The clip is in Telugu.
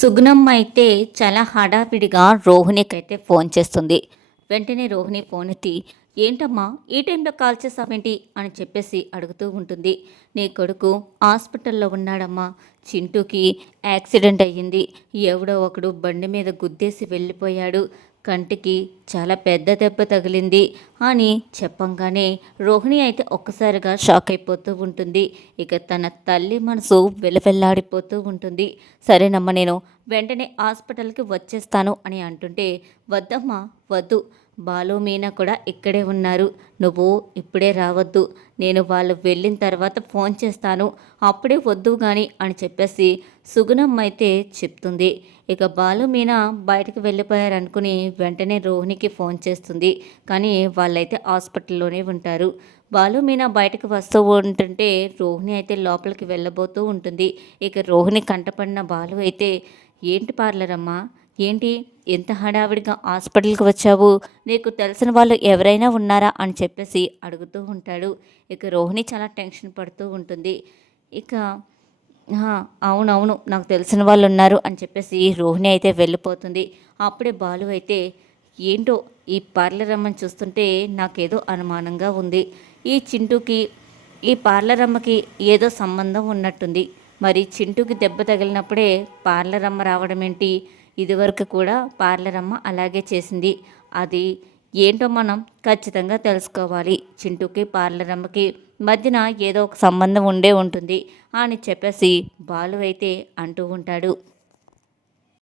సుగుణమ్మ అయితే చాలా హడావిడిగా రోహిణికైతే ఫోన్ చేస్తుంది. వెంటనే రోహిణి ఫోన్ ఎత్తి, ఏంటమ్మా ఈ టైంలో కాల్ చేసావేంటి అని చెప్పేసి అడుగుతూ ఉంటుంది. నీ కొడుకు హాస్పిటల్లో ఉన్నాడమ్మా, చింటూకి యాక్సిడెంట్ అయ్యింది, ఎవడో ఒకడు బండి మీద గుద్దేసి వెళ్ళిపోయాడు, కంటికి చాలా పెద్ద దెబ్బ తగిలింది అని చెప్పంగానే రోహిణి అయితే ఒక్కసారిగా షాక్ అయిపోతూ ఉంటుంది. ఇక తన తల్లి మనసు వెలవెల్లాడిపోతూ ఉంటుంది. సరేనమ్మా, నేను వెంటనే హాస్పిటల్కి వచ్చేస్తాను అని అంటుంటే, వద్దమ్మా వద్దు, బాలు మీనా కూడా ఇక్కడే ఉన్నారు, నువ్వు ఇప్పుడే రావద్దు, నేను వాళ్ళు వెళ్ళిన తర్వాత ఫోన్ చేస్తాను, అప్పుడే వద్దు కానీ అని చెప్పేసి సుగుణమ్మ అయితే చెప్తుంది. ఇక బాలు మీనా బయటకు వెళ్ళిపోయారనుకుని వెంటనే రోహిణికి ఫోన్ చేస్తుంది. కానీ వాళ్ళైతే హాస్పిటల్లోనే ఉంటారు. బాలు మీనా బయటకు వస్తూ ఉంటుంటే రోహిణి అయితే లోపలికి వెళ్ళబోతూ ఉంటుంది. ఇక రోహిణి కంటపడిన బాలు అయితే, ఏంటి పార్లర్ అమ్మా, ఏంటి ఎంత హడావిడిగా హాస్పిటల్కి వచ్చావు, నీకు తెలిసిన వాళ్ళు ఎవరైనా ఉన్నారా అని చెప్పేసి అడుగుతూ ఉంటాడు. ఇక రోహిణి చాలా టెన్షన్ పడుతూ ఉంటుంది. ఇక అవునవును, నాకు తెలిసిన వాళ్ళు ఉన్నారు అని చెప్పేసి రోహిణి అయితే వెళ్ళిపోతుంది. అప్పుడే బాలు అయితే, ఏంటో ఈ పార్లర్ అమ్మని చూస్తుంటే నాకేదో అనుమానంగా ఉంది, ఈ చింటూకి ఈ పార్లర్ అమ్మకి ఏదో సంబంధం ఉన్నట్టుంది, మరి చింటూకి దెబ్బ తగిలినప్పుడే పార్లర్ అమ్మ రావడం ఏంటి, ఇదివరకు కూడా పార్లర్ అమ్మ అలాగే చేసింది, అది ఏంటో మనం ఖచ్చితంగా తెలుసుకోవాలి, చింటూకి పార్లర్ అమ్మకి మధ్యన ఏదో ఒక సంబంధం ఉండే ఉంటుంది అని చెప్పేసి బాలు అయితే అంటూ ఉంటాడు.